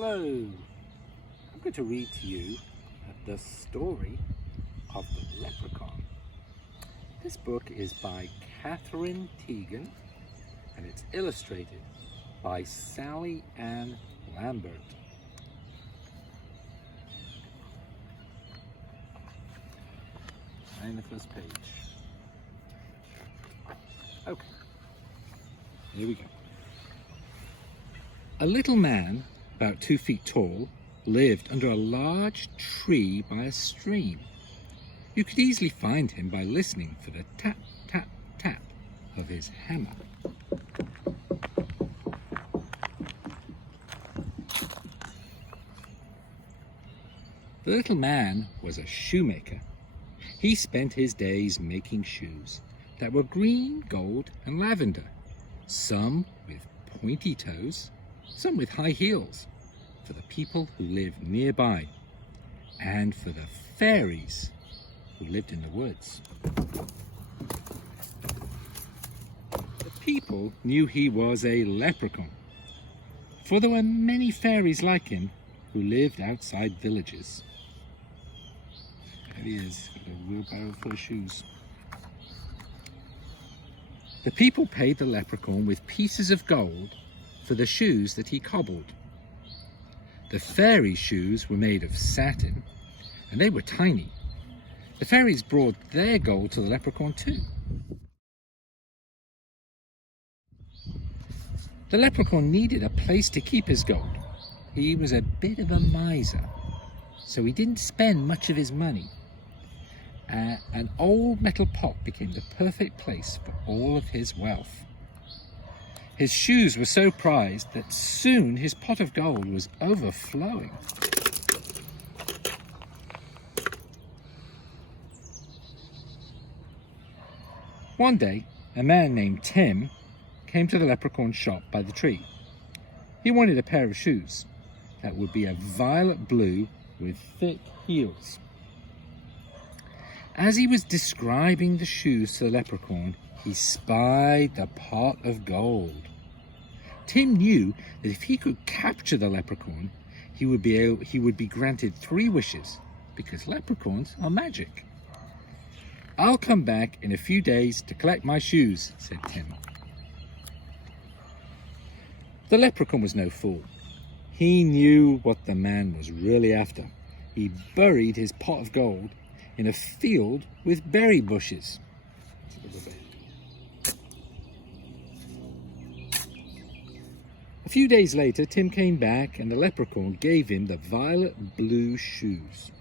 Hello, I'm going to read to you the story of the Leprechaun. This book is by Catherine Teagan and it's illustrated by Sally Ann Lambert. And the first page. Okay, here we go. A little man, about 2 feet tall, lived under a large tree by a stream. You could easily find him by listening for the tap, tap, tap of his hammer. The little man was a shoemaker. He spent his days making shoes that were green, gold, and lavender, some with pointy toes, some with high heels, for the people who lived nearby, and for the fairies who lived in the woods. The people knew he was a leprechaun, for there were many fairies like him who lived outside villages. There he is, got a wheelbarrow full of shoes. The people paid the leprechaun with pieces of gold for the shoes that he cobbled. The fairies' shoes were made of satin, and they were tiny. The fairies brought their gold to the leprechaun too. The leprechaun needed a place to keep his gold. He was a bit of a miser, so he didn't spend much of his money. An old metal pot became the perfect place for all of his wealth. His shoes were so prized that soon his pot of gold was overflowing. One day, a man named Tim came to the leprechaun shop by the tree. He wanted a pair of shoes that would be a violet blue with thick heels. As he was describing the shoes to the leprechaun, he spied the pot of gold. Tim knew that if he could capture the leprechaun, he would be granted 3 wishes, because leprechauns are magic. "I'll come back in a few days to collect my shoes," said Tim. The leprechaun was no fool. He knew what the man was really after. He buried his pot of gold in a field with berry bushes. A few days later, Tim came back and the leprechaun gave him the violet blue shoes.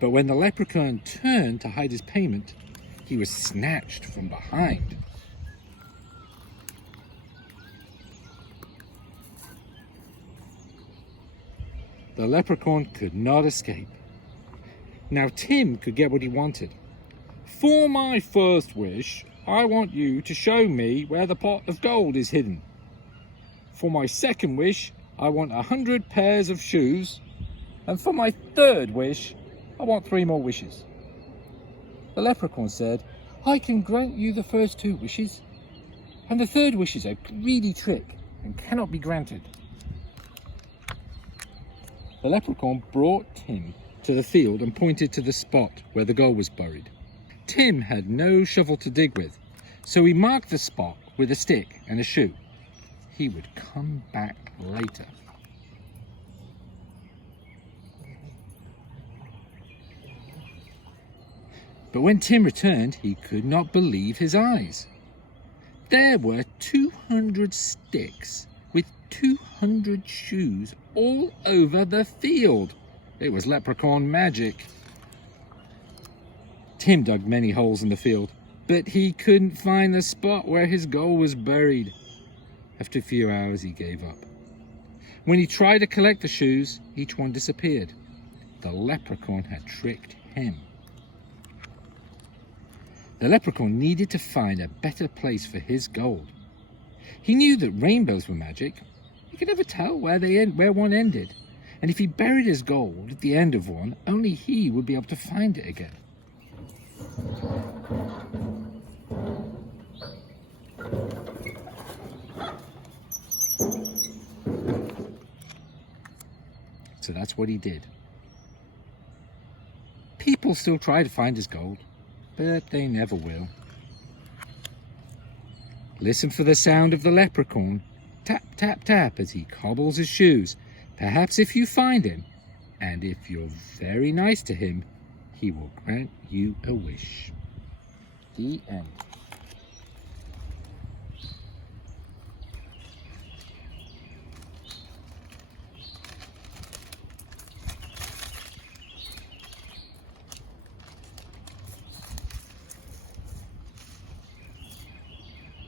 But when the leprechaun turned to hide his payment, he was snatched from behind. The leprechaun could not escape. Now Tim could get what he wanted. "For my first wish, I want you to show me where the pot of gold is hidden. For my second wish, I want 100 pairs of shoes. And for my third wish, I want 3 more wishes." The leprechaun said, "I can grant you the first 2 wishes, and the third wish is a greedy trick and cannot be granted." The leprechaun brought Tim to the field and pointed to the spot where the gold was buried. Tim had no shovel to dig with, so he marked the spot with a stick and a shoe. He would come back later. But when Tim returned, he could not believe his eyes. There were 200 sticks with 200 shoes all over the field. It was leprechaun magic. Tim dug many holes in the field, but he couldn't find the spot where his gold was buried. After a few hours, he gave up. When he tried to collect the shoes, each one disappeared. The leprechaun had tricked him. The leprechaun needed to find a better place for his gold. He knew that rainbows were magic. He could never tell where one ended. And if he buried his gold at the end of one, only he would be able to find it again. So that's what he did. People still try to find his gold, but they never will. Listen for the sound of the leprechaun, tap, tap, tap, as he cobbles his shoes. Perhaps if you find him, and if you're very nice to him, he will grant you a wish. The end.